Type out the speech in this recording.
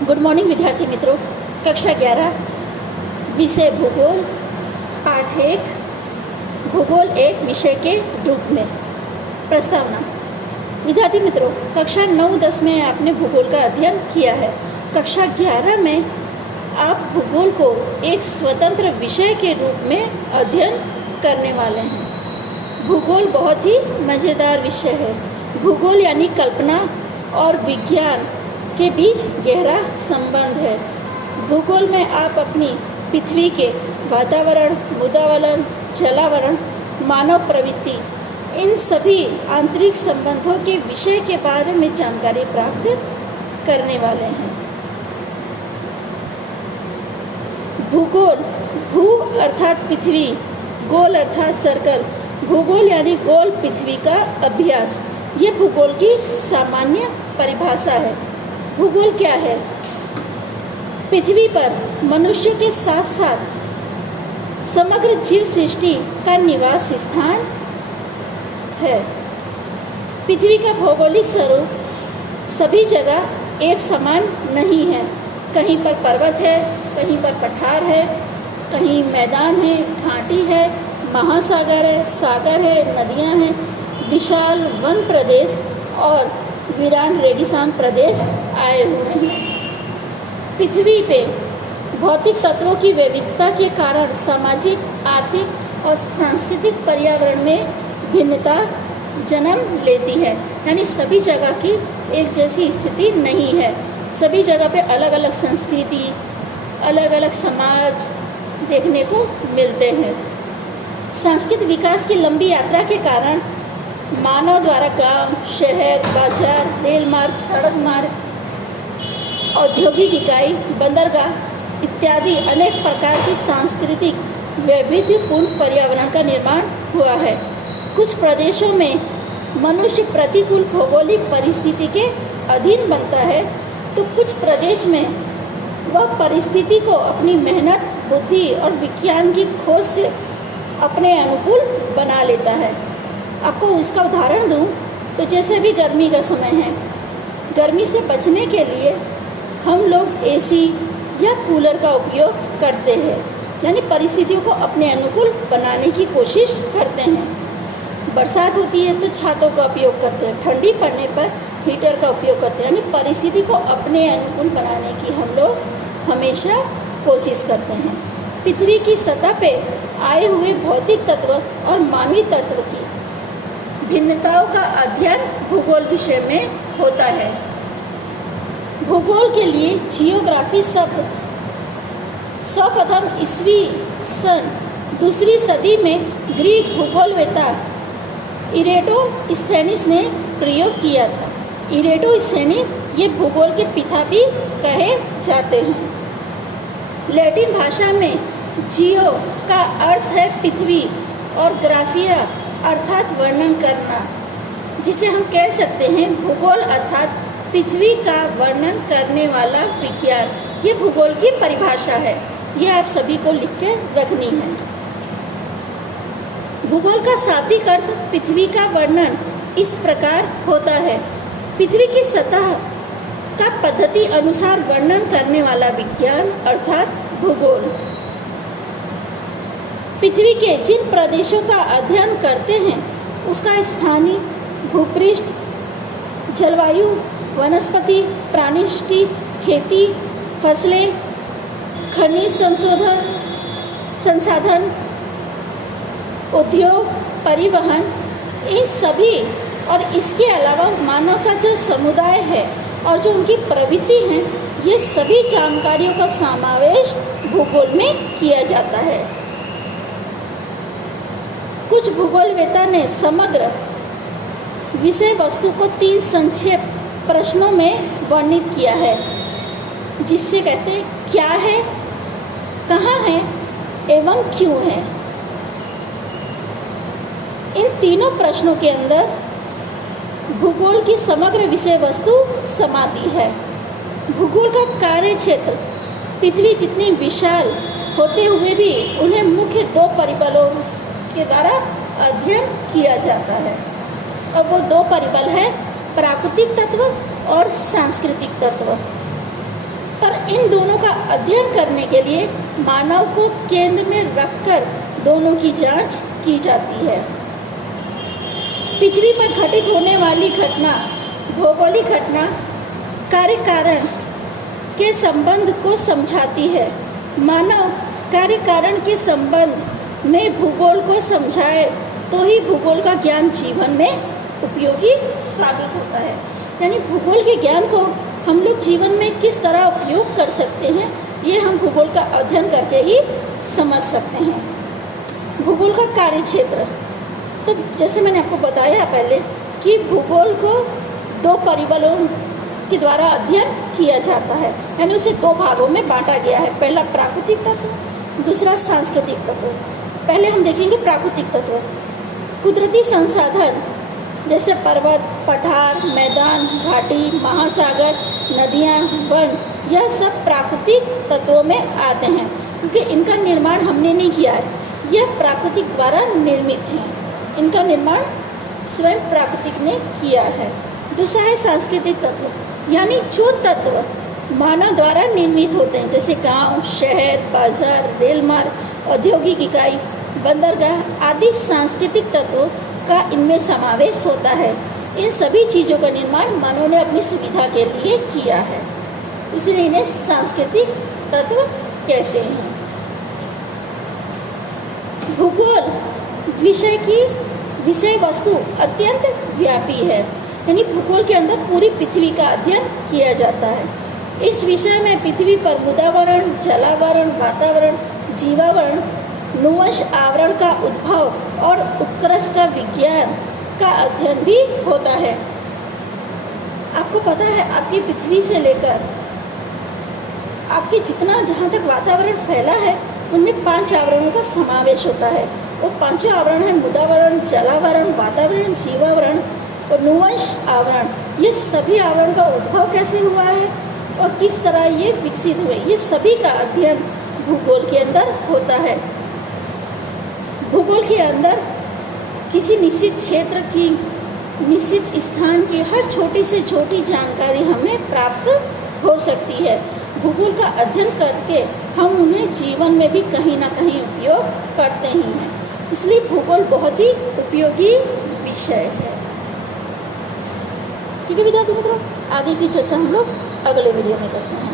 Good morning विद्यार्थी मित्रों। कक्षा 11 विषय भूगोल, पाठ 1 भूगोल एक विषय के रूप में। प्रस्तावना। विद्यार्थी मित्रों, कक्षा 9-10 में आपने भूगोल का अध्ययन किया है। कक्षा 11 में आप भूगोल को एक स्वतंत्र विषय के रूप में अध्ययन करने वाले हैं। भूगोल बहुत ही मज़ेदार विषय है। भूगोल यानी कल्पना और विज्ञान के बीच गहरा संबंध है। भूगोल में आप अपनी पृथ्वी के वातावरण, मृदावरण, जलावरण, मानव प्रवृत्ति, इन सभी आंतरिक संबंधों के विषय के बारे में जानकारी प्राप्त करने वाले हैं। भूगोल, भू अर्थात पृथ्वी, गोल अर्थात सर्कल। भूगोल यानी गोल पृथ्वी का अभ्यास, ये भूगोल की सामान्य परिभाषा है। भूगोल क्या है? पृथ्वी पर मनुष्यों के साथ साथ समग्र जीव सृष्टि का निवास स्थान है। पृथ्वी का भौगोलिक स्वरूप सभी जगह एक समान नहीं है। कहीं पर पर्वत है, कहीं पर पठार है, कहीं मैदान है, घाटी है, महासागर है, सागर है, नदियां हैं, विशाल वन प्रदेश और वीरान रेगिस्तान प्रदेश आए हुए हैं। पृथ्वी पे भौतिक तत्वों की विविधता के कारण सामाजिक, आर्थिक और सांस्कृतिक पर्यावरण में भिन्नता जन्म लेती है। यानी सभी जगह की एक जैसी स्थिति नहीं है। सभी जगह पे अलग अलग संस्कृति, अलग अलग समाज देखने को मिलते हैं। सांस्कृतिक विकास की लंबी यात्रा के कारण मानव द्वारा गांव, शहर, बाजार, रेल मार्ग, सड़क मार्ग, औद्योगिक इकाई, बंदरगाह इत्यादि अनेक प्रकार की सांस्कृतिक वैविध्यपूर्ण पर्यावरण का निर्माण हुआ है। कुछ प्रदेशों में मनुष्य प्रतिकूल भौगोलिक परिस्थिति के अधीन बनता है, तो कुछ प्रदेश में वह परिस्थिति को अपनी मेहनत, बुद्धि और विज्ञान की खोज से अपने अनुकूल बना लेता है। आपको इसका उदाहरण दूं तो जैसे अभी गर्मी का समय है, गर्मी से बचने के लिए हम लोग एसी या कूलर का उपयोग करते हैं, यानी परिस्थितियों को अपने अनुकूल बनाने की कोशिश करते हैं। बरसात होती है तो छातों का उपयोग करते हैं, ठंडी पड़ने पर हीटर का उपयोग करते हैं, यानी परिस्थिति को अपने अनुकूल बनाने की हम लोग हमेशा कोशिश करते हैं। पृथ्वी की सतह पे आए हुए भौतिक तत्व और मानवीय तत्व की भिन्नताओं का अध्ययन भूगोल विषय में होता है। भूगोल के लिए जियोग्राफी शब्द सर्वप्रथम ईस्वी सन 2वीं सदी में ग्रीक भूगोलवेत्ता इरेटोस्थेनिस ने प्रयोग किया था। इरेटोस्थेनिस ये भूगोल के पिता भी कहे जाते हैं। लैटिन भाषा में जियो का अर्थ है पृथ्वी और ग्राफिया अर्थात वर्णन करना, जिसे हम कह सकते हैं भूगोल अर्थात पृथ्वी का वर्णन करने वाला विज्ञान। ये भूगोल की परिभाषा है, ये आप सभी को लिख के रखनी है। भूगोल का शाब्दिक अर्थ पृथ्वी का वर्णन इस प्रकार होता है: पृथ्वी की सतह का पद्धति अनुसार वर्णन करने वाला विज्ञान अर्थात भूगोल। पृथ्वी के जिन प्रदेशों का अध्ययन करते हैं उसका स्थानीय भूपृष्ठ, जलवायु, वनस्पति, प्राणिसृष्टि, खेती, फसलें, खनिज संसाधन, उद्योग, परिवहन, इन सभी और इसके अलावा मानव का जो समुदाय है और जो उनकी प्रवृत्ति है, ये सभी जानकारियों का समावेश भूगोल में किया जाता है। कुछ भूगोलवेत्ता ने समग्र विषय वस्तु को 3 संक्षेप प्रश्नों में वर्णित किया है, जिससे कहते हैं क्या है, कहाँ है एवं क्यों है। इन तीनों प्रश्नों के अंदर भूगोल की समग्र विषय वस्तु समाती है। भूगोल का कार्य क्षेत्र पृथ्वी जितनी विशाल होते हुए भी उन्हें मुख्य 2 परिबलों के द्वारा अध्ययन किया जाता है, और वो 2 परिबल है प्राकृतिक तत्व और सांस्कृतिक तत्व। पर इन दोनों का अध्ययन करने के लिए मानव को केंद्र में रखकर दोनों की जांच की जाती है। पृथ्वी पर घटित होने वाली घटना, भौगोलिक घटना, कार्य कारण के संबंध को समझाती है। मानव कार्य कारण के संबंध में भूगोल को समझाए तो ही भूगोल का ज्ञान जीवन में उपयोगी साबित होता है। यानी भूगोल के ज्ञान को हम लोग जीवन में किस तरह उपयोग कर सकते हैं, ये हम भूगोल का अध्ययन करके ही समझ सकते हैं। भूगोल का कार्य क्षेत्र, तो जैसे मैंने आपको बताया पहले कि भूगोल को दो परिबलों के द्वारा अध्ययन किया जाता है, यानी उसे दो भागों में बांटा गया है। पहला प्राकृतिक तत्व, दूसरा सांस्कृतिक तत्व। पहले हम देखेंगे प्राकृतिक तत्व। कुदरती संसाधन जैसे पर्वत, पठार, मैदान, घाटी, महासागर, नदियाँ, वन, यह सब प्राकृतिक तत्वों में आते हैं, क्योंकि इनका निर्माण हमने नहीं किया है, यह प्राकृतिक द्वारा निर्मित हैं। इनका निर्माण स्वयं प्राकृतिक ने किया है। दूसरा है सांस्कृतिक तत्व, यानी जो तत्व मानव द्वारा निर्मित होते हैं, जैसे गांव, शहर, बाजार, रेल मार्ग, औद्योगिक इकाई, बंदरगाह आदि सांस्कृतिक तत्वों का इनमें समावेश होता है। इन सभी चीज़ों का निर्माण मानव ने अपनी सुविधा के लिए किया है, इसलिए इन्हें सांस्कृतिक तत्व कहते हैं। भूगोल विषय की विषय वस्तु अत्यंत व्यापी है, यानी भूगोल के अंदर पूरी पृथ्वी का अध्ययन किया जाता है। इस विषय में पृथ्वी पर मृदावरण, जलावरण, वातावरण, जीवावरण, नुवंश आवरण का उद्भव और उत्कर्ष का विज्ञान का अध्ययन भी होता है। आपको पता है आपकी पृथ्वी से लेकर आपके जितना जहाँ तक वातावरण फैला है उनमें 5 आवरणों का समावेश होता है। वो 5 आवरण है मृदावरण, जलावरण, वातावरण, जीवावरण और नुवंश आवरण। ये सभी आवरण का उद्भव कैसे हुआ है और किस तरह ये विकसित हुए, ये सभी का अध्ययन भूगोल के अंदर होता है। भूगोल के अंदर किसी निश्चित क्षेत्र की, निश्चित स्थान की हर छोटी से छोटी जानकारी हमें प्राप्त हो सकती है। भूगोल का अध्ययन करके हम उन्हें जीवन में भी कहीं ना कहीं उपयोग करते ही हैं, इसलिए भूगोल बहुत ही उपयोगी विषय है। ठीक है विद्यार्थी मित्रों, आगे की चर्चा हम लोग अगले वीडियो में करते हैं।